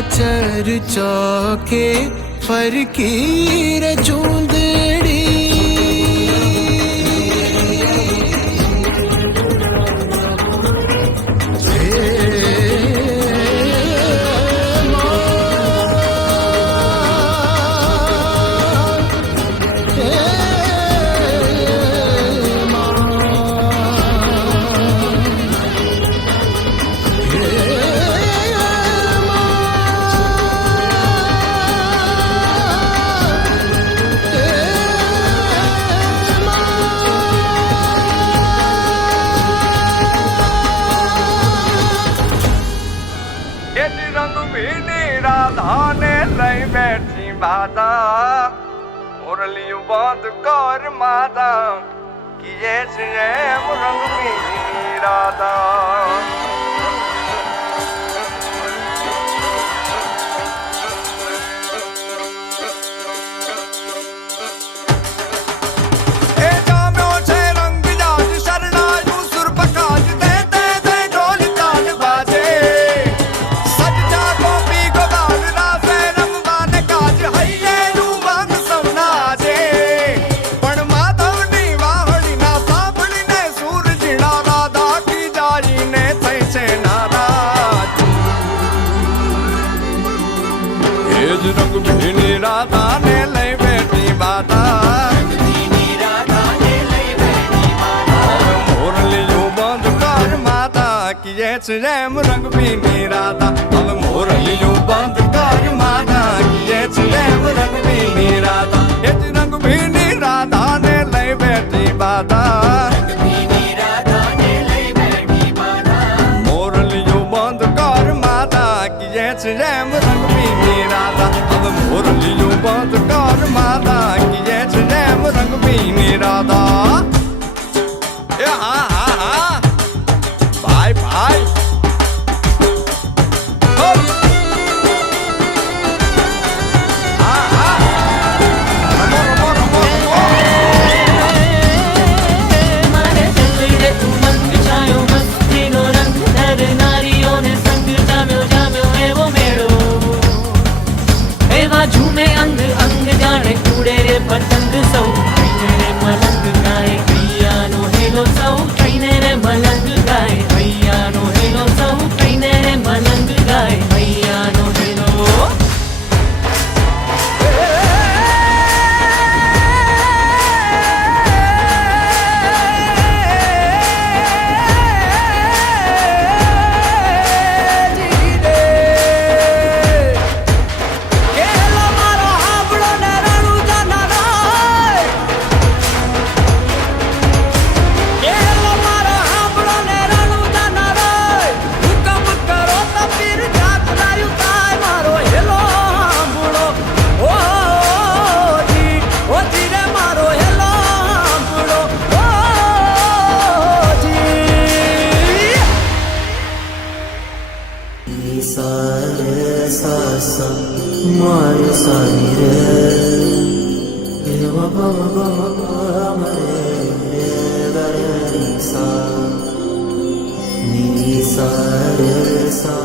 चर्चा के फरकीर चूंदड़ी राधाने लई बैठी बाधा मुरलियों बंद कर माता किए रंग में राधा रंग भीनी राधा ने लई बैठी बाधा मोरलियों बंद कर माता किए रैम रंग भीनी राधा अब मोरलियों बंद कर माता किए रैम रंग भीनी राधा रंग भीनी राधा ने लई बैठी बाधा मोरलियों बंद कर माता किए रैम रंग भीनी राधा मुरलियों बंद कर माता किए रैम रंग भीनी राधा भाई भाई झूमे अंग अंग जाने कूड़े रे पतंग सौ ट्रेने रे मलंग गाए भैया नो हेलो सौ ट्रेने रे मलंग गाए भैया नो हेलो सौ ट्रेने रे मलंग गाए भैया नो हेलो मारे सानी रे वा वा वा वा मरे रे सा नी सा रे सा